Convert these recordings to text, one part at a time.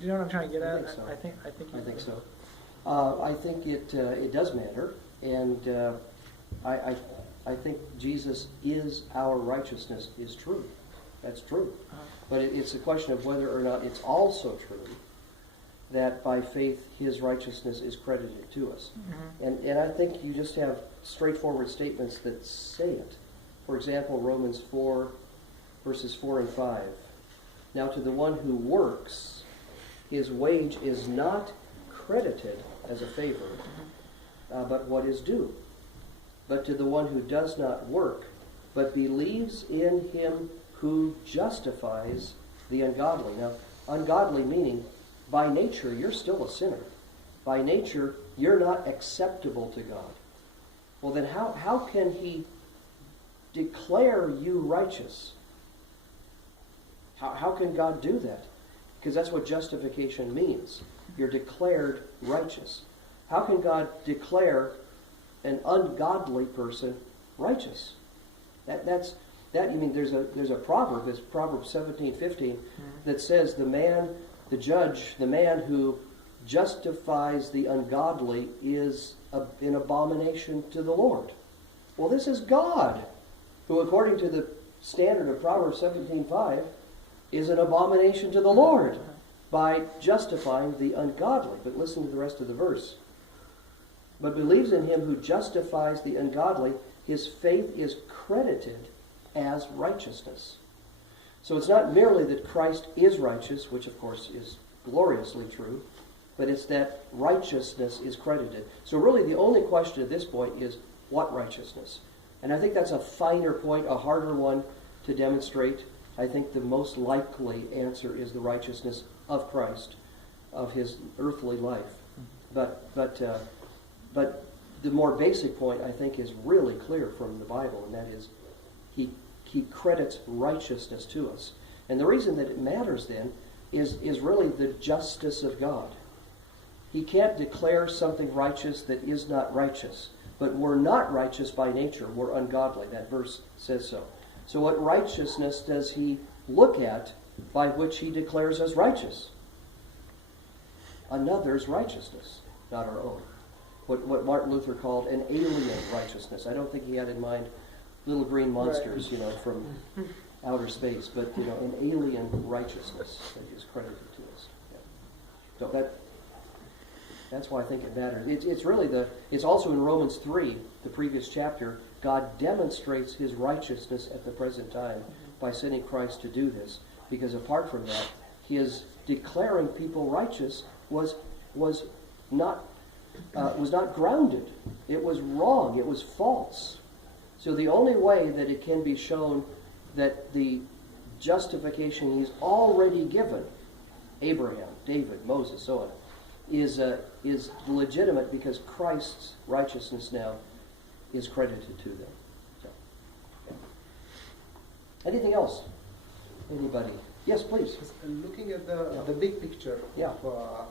you know what I'm trying to get at? I think so. I think I think so. I think it does matter, and I think Jesus is our righteousness is true. That's true. But it's a question of whether or not it's also true that by faith his righteousness is credited to us. Mm-hmm. And I think you just have straightforward statements that say it. For example, Romans 4, verses 4 and 5. Now to the one who works, his wage is not credited as a favor, but what is due. But to the one who does not work, but believes in him who justifies the ungodly. Now, ungodly meaning, by nature, you're still a sinner. By nature, you're not acceptable to God. Well, then how can he declare you righteous? How can God do that? Because that's what justification means. You're declared righteous. How can God declare an ungodly person righteous? There's a proverb, it's Proverbs 17:15, that says the man who justifies the ungodly is an abomination to the Lord. Well, this is God, who according to the standard of Proverbs 17:5 is an abomination to the Lord by justifying the ungodly. But listen to the rest of the verse. But believes in him who justifies the ungodly, his faith is credited as righteousness. So it's not merely that Christ is righteous, which of course is gloriously true, but it's that righteousness is credited. So really the only question at this point is, what righteousness? And I think that's a finer point, a harder one to demonstrate. I think the most likely answer is the righteousness of Christ, of his earthly life. But the more basic point, I think, is really clear from the Bible, and that is he credits righteousness to us. And the reason that it matters then is really the justice of God. He can't declare something righteous that is not righteous. But we're not righteous by nature. We're ungodly. That verse says so. So what righteousness does he look at by which he declares us righteous? Another's righteousness, not our own. What Martin Luther called an alien righteousness. I don't think he had in mind little green monsters, from outer space, but an alien righteousness that is credited to us. Yeah. So that's why I think it matters. It's also in Romans 3, the previous chapter. God demonstrates his righteousness at the present time by sending Christ to do this. Because apart from that, his declaring people righteous was not grounded. It was wrong. It was false. So the only way that it can be shown that the justification he's already given, Abraham, David, Moses, so on, is legitimate because Christ's righteousness now is credited to them. So, yeah. Anything else? Anybody? Yes, please. Looking at the big picture of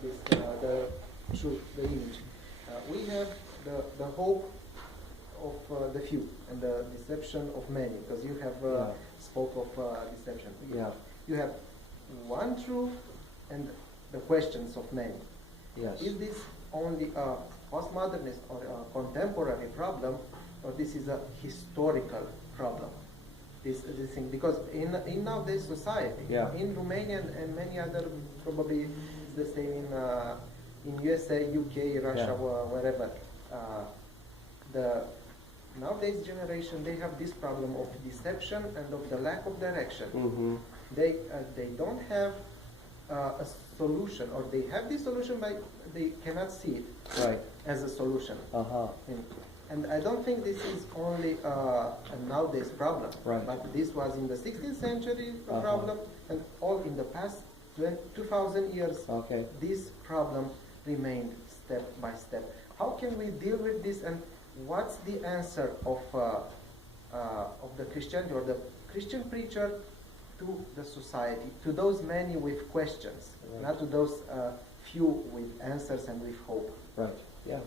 this, the truth, the image, we have the hope of the few and the deception of many, because you have spoke of deception. Yeah. You have one truth and the questions of many. Yes. Is this only a postmodernist or a contemporary problem, or this is a historical problem? This thing, because in nowadays society, in Romania and many other, probably it's the same in USA, UK, Russia, wherever. The nowadays generation, they have this problem of deception and of the lack of direction. Mm-hmm. They don't have a solution, or they have this solution, but they cannot see it as a solution. And I don't think this is only a nowadays problem, but this was in the 16th century problem, and all in the past 2,000 years, this problem remained step by step. How can we deal with this, and what's the answer of the Christianity or the Christian preacher to the society, to those many with questions, not to those few with answers and with hope? Right, yeah.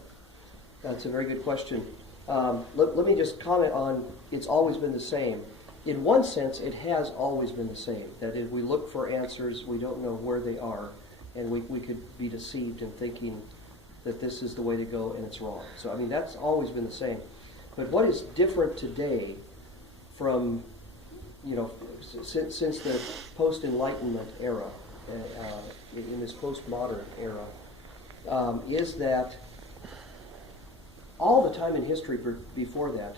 That's a very good question. Let me just comment on, it's always been the same. in one sense, it has always been the same. That if we look for answers, we don't know where they are, and we could be deceived in thinking that this is the way to go and it's wrong. So, I mean, that's always been the same. But what is different today from, since the post-Enlightenment era, in this postmodern era, is that all the time in history before that,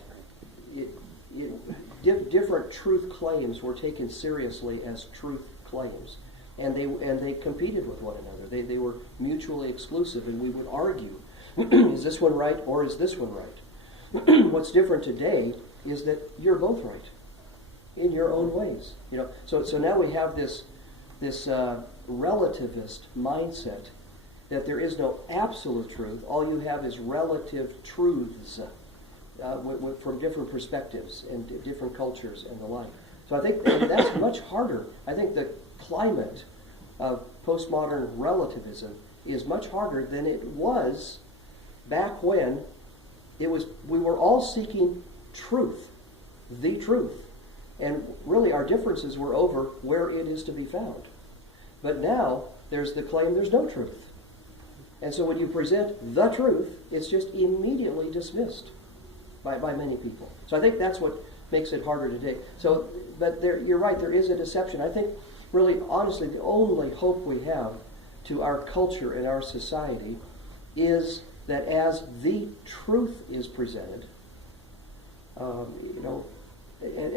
different truth claims were taken seriously as truth claims, and they competed with one another. They were mutually exclusive, and we would argue, is this one right or is this one right? What's different today is that you're both right in your own ways. So now we have this relativist mindset that there is no absolute truth. All you have is relative truths from different perspectives and different cultures and the like. So I think that's much harder. I think the climate of postmodern relativism is much harder than it was back when we were all seeking truth, the truth. And really our differences were over where it is to be found. But now there's the claim there's no truth. And so when you present the truth, it's just immediately dismissed by many people. So I think that's what makes it harder today. So, but you're right, there is a deception. I think really, honestly, the only hope we have to our culture and our society is that as the truth is presented,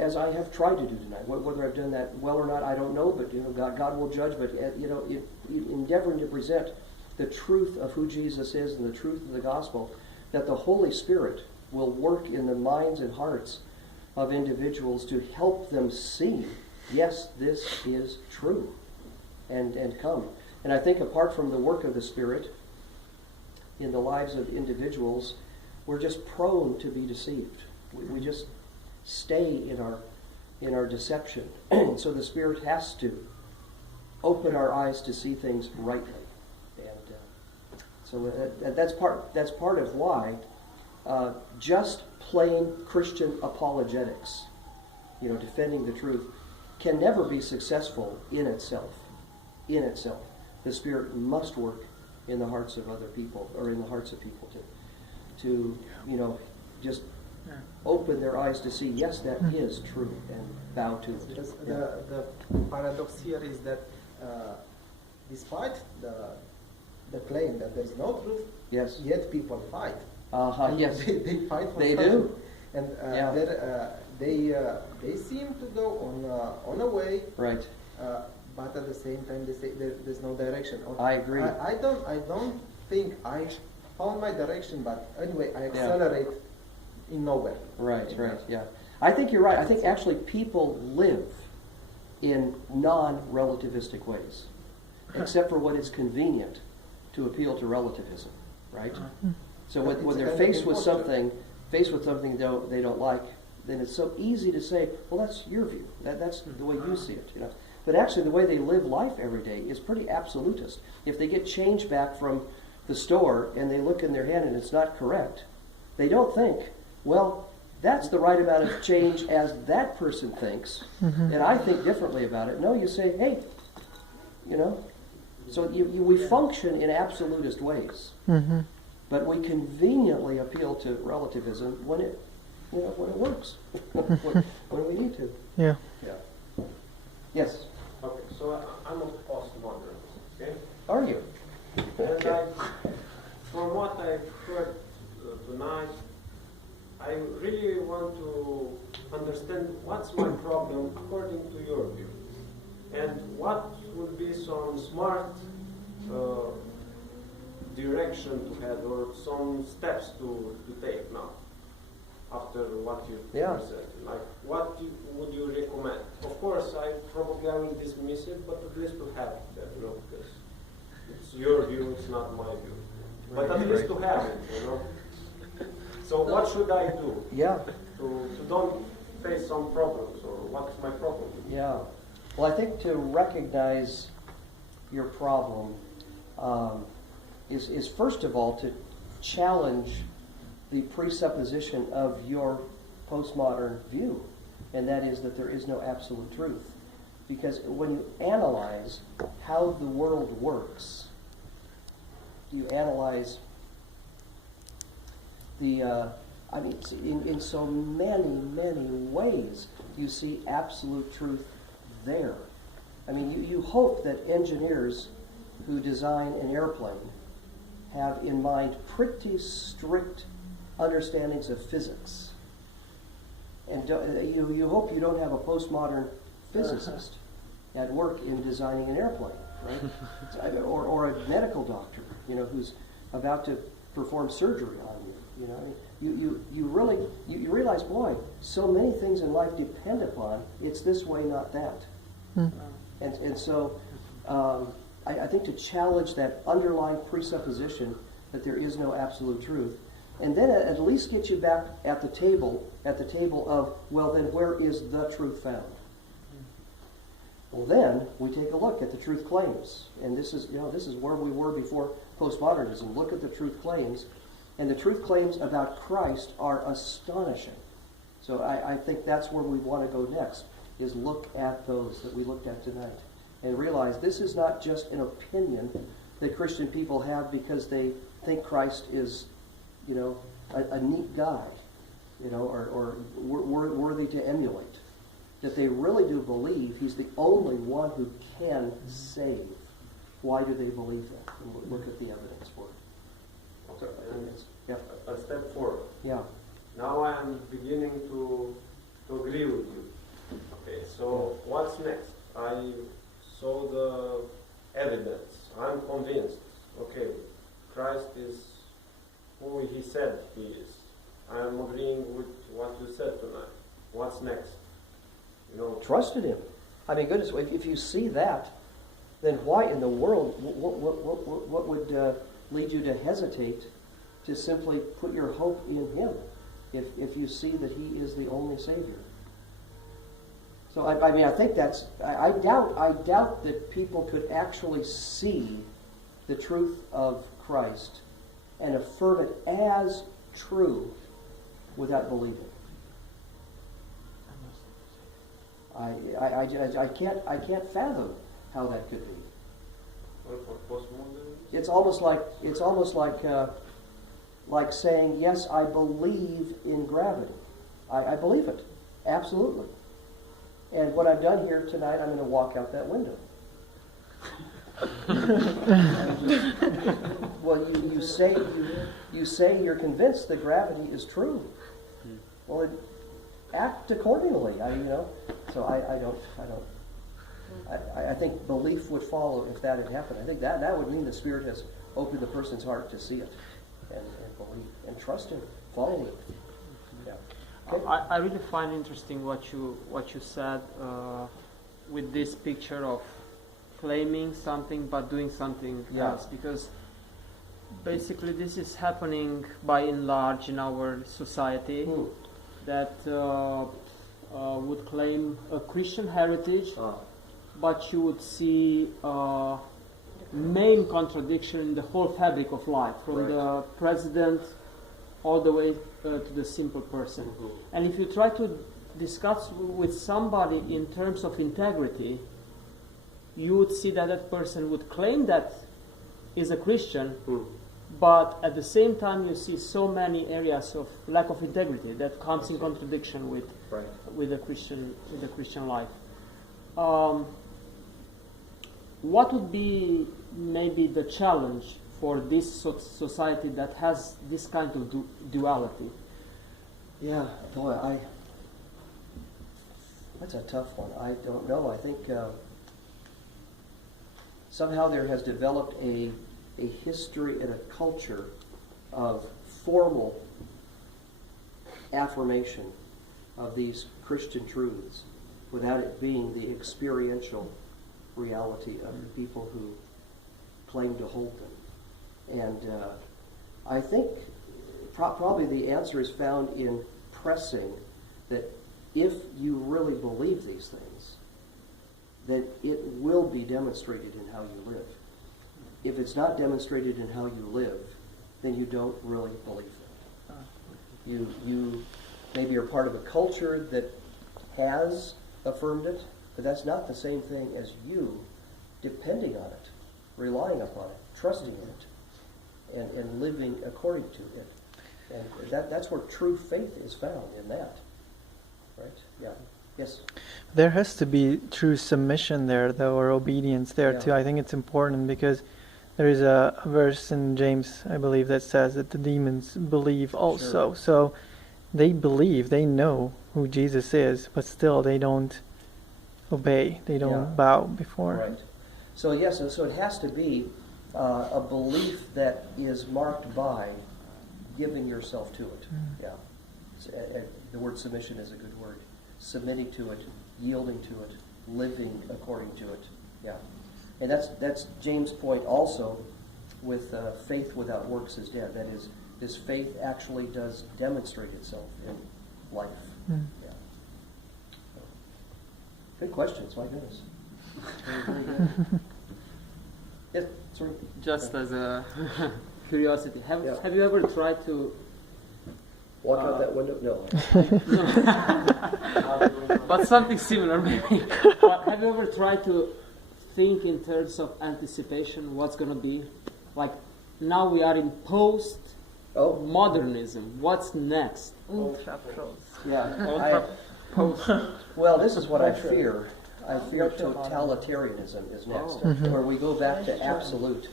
as I have tried to do tonight, whether I've done that well or not, I don't know, but God will judge. But endeavoring to present the truth of who Jesus is and the truth of the gospel, that the Holy Spirit will work in the minds and hearts of individuals to help them see, yes, this is true, and come. And I think apart from the work of the Spirit in the lives of individuals, we're just prone to be deceived. We just stay in our deception. So the Spirit has to open our eyes to see things rightly. And so that's part of why just plain Christian apologetics, defending the truth, can never be successful in itself. The Spirit must work in the hearts of other people, or in the hearts of people to just open their eyes to see, yes, that is true, and bow to it. Because the paradox here is that despite the claim that there's no truth, yes, yet people fight. Yes, they fight for they truth. do, and they seem to go on a way, right? But at the same time, they say there's no direction. I agree. I don't think I found my direction, but anyway, I accelerate in nowhere. Right, yeah. I think you're right. I think actually people live in non-relativistic ways, except for when it's convenient to appeal to relativism, right? So when they're faced with something they don't like, then it's so easy to say, well, that's your view. That's the way you see it, But actually, the way they live life every day is pretty absolutist. If they get change back from the store and they look in their hand and it's not correct, they don't think, well, that's the right amount of change as that person thinks, and I think differently about it. No, you say, hey, So we function in absolutist ways, but we conveniently appeal to relativism when it works, when we need to. Yeah. Yes. Okay, so I'm a postmodernist, okay? Are you? And from what I've heard tonight, I really want to understand what's my problem according to your view. And what would be some smart direction to have, or some steps to take now after what you said? Like, what would you recommend? Of course, I will dismiss it, but at least to have it there, because it's your view, it's not my view. But at least to have it, So what should I do? Yeah. To don't face some problems, or what's my problem? Yeah. Well, I think to recognize your problem is first of all to challenge the presupposition of your postmodern view. and that is that there is no absolute truth. Because when you analyze how the world works, you analyze in so many ways, you see absolute truth there. I mean, you hope that engineers who design an airplane have in mind pretty strict understandings of physics. And you hope you don't have a postmodern physicist at work in designing an airplane, right? or a medical doctor, who's about to perform surgery on you. You realize, boy, so many things in life depend upon it's this way, not that. And so I think to challenge that underlying presupposition that there is no absolute truth, and then at least get you back at the table of, well, then where is the truth found? Well, then we take a look at the truth claims, and this is where we were before postmodernism. Look at the truth claims, and the truth claims about Christ are astonishing. So I think that's where we want to go next, is look at those that we looked at tonight, and realize this is not just an opinion that Christian people have because they think Christ is, a neat guy, or worthy to emulate. That they really do believe he's the only one who can save. Why do they believe that? And we'll look at the evidence for it. Okay. A step forward. Yeah. Now I am beginning to agree with you. Okay, so what's next? I saw the evidence. I'm convinced. Okay, Christ is who he said he is. I am agreeing with what you said tonight. What's next? Trusted him. I mean, goodness, if you see that, then why in the world, what would lead you to hesitate to simply put your hope in him if you see that he is the only Savior? So, I think that's, I doubt that people could actually see the truth of Christ and affirm it as true without believing. I can't fathom how that could be. Well, for postmodernism? It's almost like saying, yes, I believe in gravity. I believe it, absolutely. And what I've done here tonight, I'm going to walk out that window. Well, you say you're convinced that gravity is true. Well, act accordingly. So I think belief would follow if that had happened. I think that would mean the Spirit has opened the person's heart to see it and believe and trust Him, follow Him. Yeah. Okay. I really find interesting what you said with this picture of claiming something but doing something else, because basically this is happening by and large in our society that would claim a Christian heritage, but you would see main contradiction in the whole fabric of life, from the president all the way to the simple person. And if you try to discuss with somebody in terms of integrity, you would see that that person would claim that is a Christian, but at the same time you see so many areas of lack of integrity that comes in contradiction with the Christian life. What would be maybe the challenge for this society that has this kind of duality? Yeah, boy, that's a tough one. I don't know. I think somehow there has developed a history and a culture of formal affirmation of these Christian truths without it being the experiential reality of the people who claim to hold them. And I think probably the answer is found in pressing that if you really believe these things, that it will be demonstrated in how you live. If it's not demonstrated in how you live, then you don't really believe it. You maybe are part of a culture that has affirmed it, but that's not the same thing as you depending on it, relying upon it, trusting in it, and living according to it. And that's where true faith is found, in that. Right? Yeah. Yes? There has to be true submission there, though, or obedience there, too. I think it's important because there is a verse in James, I believe, that says that the demons believe also. Sure. So they believe, they know who Jesus is, but still they don't obey. They don't bow before him. Right. So yes, so it has to be a belief that is marked by giving yourself to it. Yeah. The word submission is a good word. Submitting to it, yielding to it, living according to it. Yeah. And that's James' point also with faith without works is dead. That is, this faith actually does demonstrate itself in life. Yeah. Good questions, my goodness. Very good. Yes, sorry. Just as a curiosity, have you ever tried to walk out that window? No. But something similar, maybe. But have you ever tried to think in terms of anticipation? What's going to be? Like, now we are in post-modernism. What's next? Yeah. Well, this is what I fear. I fear totalitarianism is next, where we go back to absolute,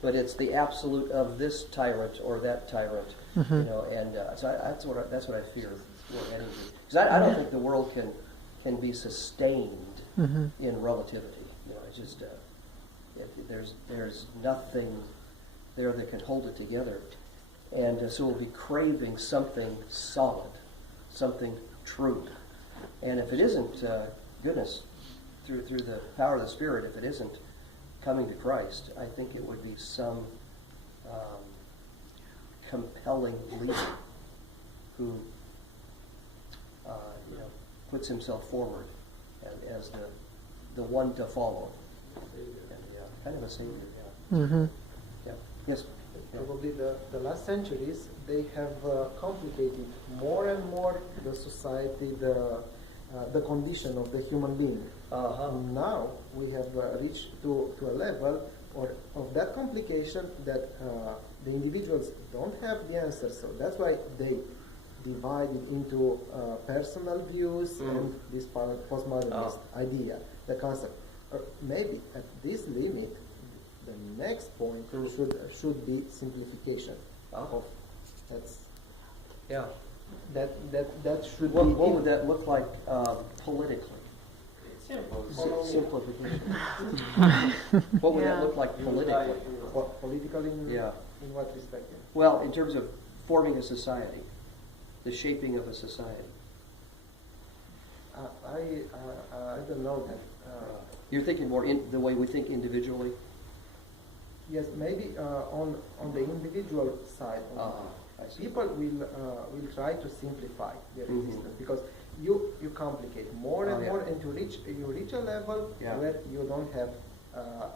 but it's the absolute of this tyrant or that tyrant, you know. And so that's what I fear we're heading to. Because I don't think the world can be sustained in relativity. You know, it's just there's nothing there that can hold it together, and so we'll be craving something solid, something true. And if it isn't, goodness, through the power of the Spirit, if it isn't coming to Christ, I think it would be some compelling leader who puts himself forward as the one to follow, and kind of a savior. Yeah. Yeah. Yes. Probably the last centuries, they have complicated more and more the society, the condition of the human being. Now we have reached to a level of that complication that the individuals don't have the answers. So that's why they divide it into personal views and this postmodernist idea, the concept. Maybe at this limit, the next point should be simplification. That should be. What would that look like politically? Simplification. What would that look like politically? Politically in what respect? Well, in terms of forming a society, the shaping of a society. I don't know that. You're thinking more in the way we think individually? Yes, maybe on the individual side. People will try to simplify their existence because you complicate more and more, and you reach a level where you don't have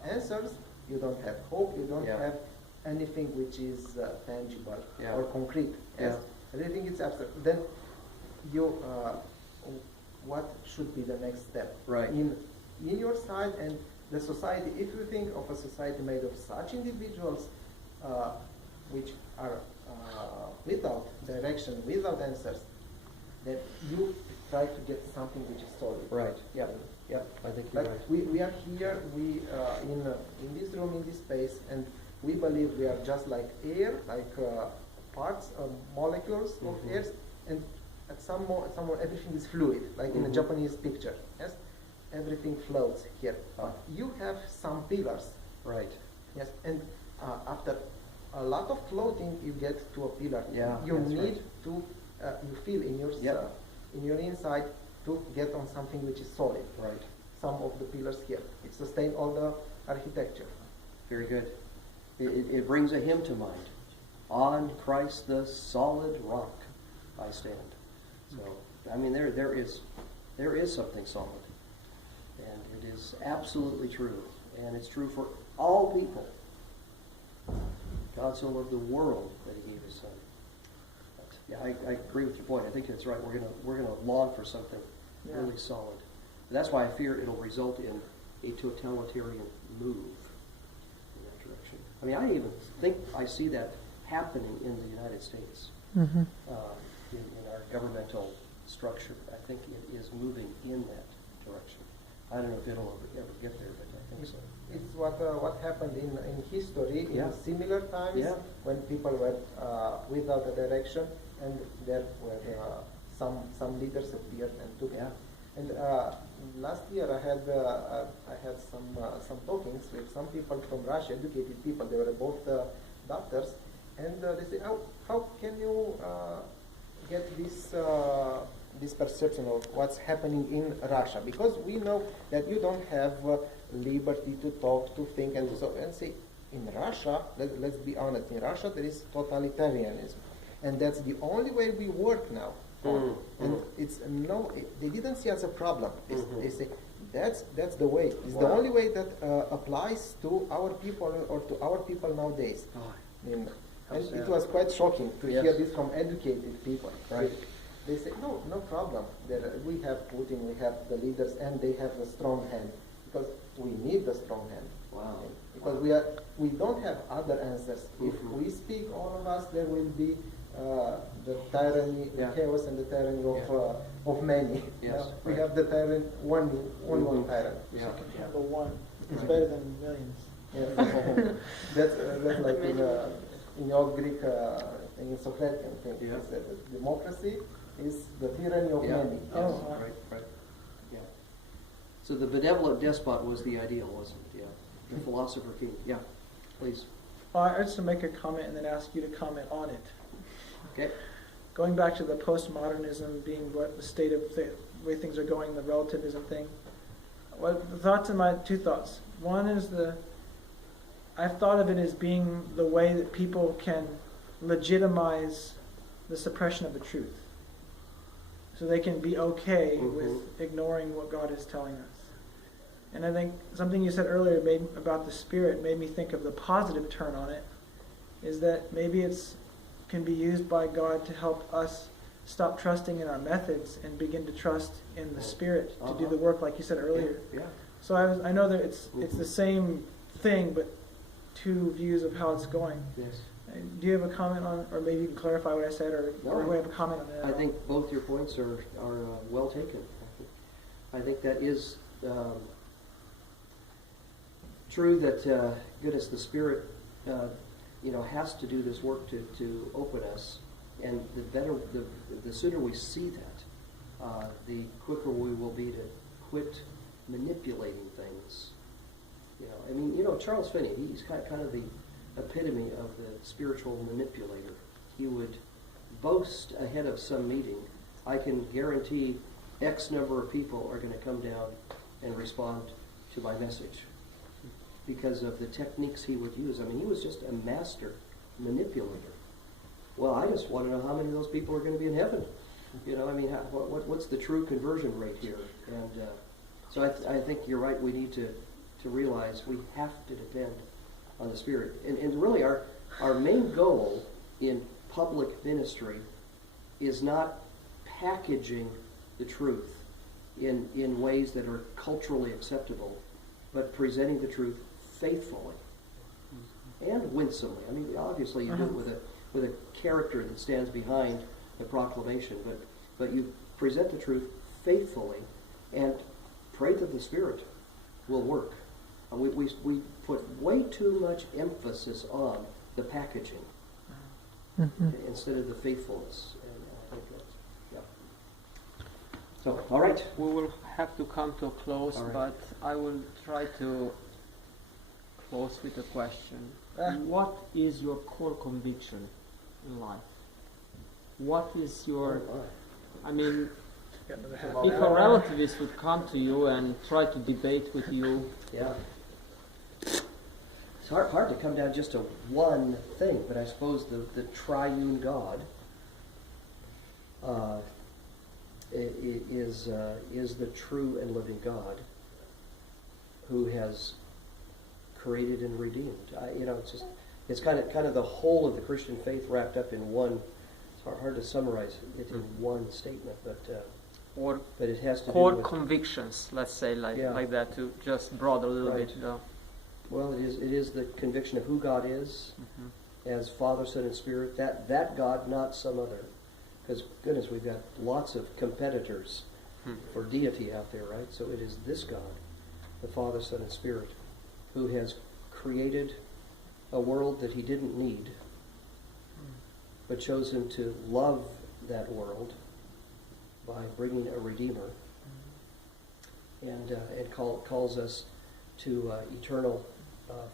answers, you don't have hope, you don't have anything which is tangible or concrete. Everything is abstract. Then what should be the next step in your side and the society? If you think of a society made of such individuals which are without direction, without answers, then you try to get something which is solid. Right. Yeah. I think you're right. We are here. We in this room, in this space, and we believe we are just like air, like parts, molecules of air, and at somewhere everything is fluid, like in a Japanese picture. Yes, everything floats here. You have some pillars. Right. Yes, and after a lot of floating, you get to a pillar. Yeah. You need to. You feel in your in your inside to get on something which is solid. Right. Some of the pillars here. It sustains all the architecture. Very good. It brings a hymn to mind. On Christ the solid rock I stand. So, I mean, there is something solid. And it is absolutely true. And it's true for all people. God so loved the world that he gave his son. But, yeah, I agree with your point. I think that's right. We're gonna long for something really solid. That's why I fear it'll result in a totalitarian move in that direction. I mean, I even think I see that happening in the United States, Mm-hmm. in our governmental structure. I think it is moving in that direction. I don't know if it'll ever get there, but I think so. It's what happened in history Yeah. in similar times Yeah. when people were without a direction, and there were some leaders appeared and took it. Yeah. And last year I had some talkings with some people from Russia, educated people. They were both doctors, and they say, how can you get this perception of what's happening in Russia? Because we know that you don't have liberty to talk, to think, and so and say in Russia. Let's be honest. In Russia there is totalitarianism, and that's the only way we work now. And it's they didn't see it as a problem. They say that's the way. It's the only way that applies to our people or to our people nowadays. And it was quite shocking to hear this from educated people. Right. They say no problem. We have Putin, we have the leaders, and they have a strong hand because we need the strong hand. Wow. Because we don't have other answers. If we speak, all of us, there will be the tyranny, the chaos, and the tyranny of many. Yes, We have the tyrant, one tyrant. Yeah. Handle one. It's Right. better than millions. Yeah. that's like in old Greek, in Socratic thing. Yeah. It said that democracy is the tyranny of many. Yes. Oh. Right. Yeah. So the benevolent despot was the ideal, wasn't it? Yeah. The philosopher king. Yeah. Please. I just to make a comment and then ask you to comment on it. Okay. Going back to the postmodernism being what the state of the way things are going, the relativism thing. What the thoughts in my two thoughts. One is I've thought of it as being the way that people can legitimize the suppression of the truth. So they can be okay with ignoring what God is telling us. And I think something you said earlier about the Spirit made me think of the positive turn on it, is that maybe can be used by God to help us stop trusting in our methods and begin to trust in the Spirit to do the work, like you said earlier. Yeah. So I know that it's the same thing, but two views of how it's going. Yes. Do you have a comment on, or maybe you can clarify what I said, or do you have a comment on that? I think both your points are well taken. I think that is true that goodness, the Spirit has to do this work to open us, and the sooner we see that, the quicker we will be to quit manipulating things. Charles Finney, he's kind of the epitome of the spiritual manipulator. He would boast ahead of some meeting, I can guarantee X number of people are going to come down and respond to my message, because of the techniques he would use. I mean, he was just a master manipulator. Well, I just want to know how many of those people are going to be in heaven. What's the true conversion rate here? And so I think you're right. We need to realize we have to depend on the Spirit. And really our main goal in public ministry is not packaging the truth in ways that are culturally acceptable, but presenting the truth faithfully and winsomely. I mean, obviously you do it with a character that stands behind the proclamation, but you present the truth faithfully and pray that the Spirit will work. We put way too much emphasis on the packaging instead of the faithfulness. And I think that's, So, all right. We will have to come to a close, but I will try to close with a question. What is your core conviction in life? What is your... I mean, if a relativist would come to you and try to debate with you... Yeah. It's hard to come down just to one thing, but I suppose the triune God is the true and living God who has created and redeemed. It's kind of the whole of the Christian faith wrapped up in one. It's hard to summarize it in one statement, but or but it has to core do with, convictions, let's say, Yeah. like that, to just broaden a little Right. bit. well, it is the conviction of who God is as Father, Son, and Spirit. That God, not some other. Because goodness, we've got lots of competitors for deity out there, right? So it is this God, the Father, Son, and Spirit, who has created a world that he didn't need, but chose him to love that world by bringing a Redeemer, and calls us to eternal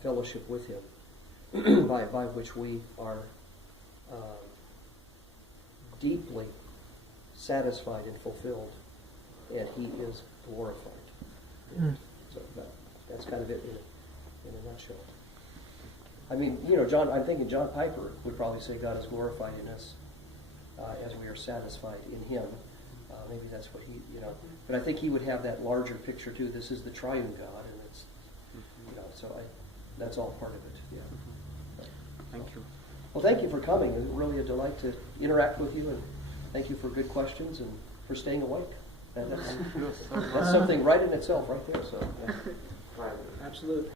fellowship with him, by which we are deeply satisfied and fulfilled, and he is glorified. So that's kind of it in a nutshell. I mean, John. I'm thinking John Piper would probably say God is glorified in us as we are satisfied in him. Maybe that's what he, But I think he would have that larger picture too. This is the triune God, and it's, So that's all part of it. Yeah. Thank you. Well, thank you for coming. It was really a delight to interact with you, and thank you for good questions and for staying awake. That's something right in itself, right there. So, yeah. Absolutely.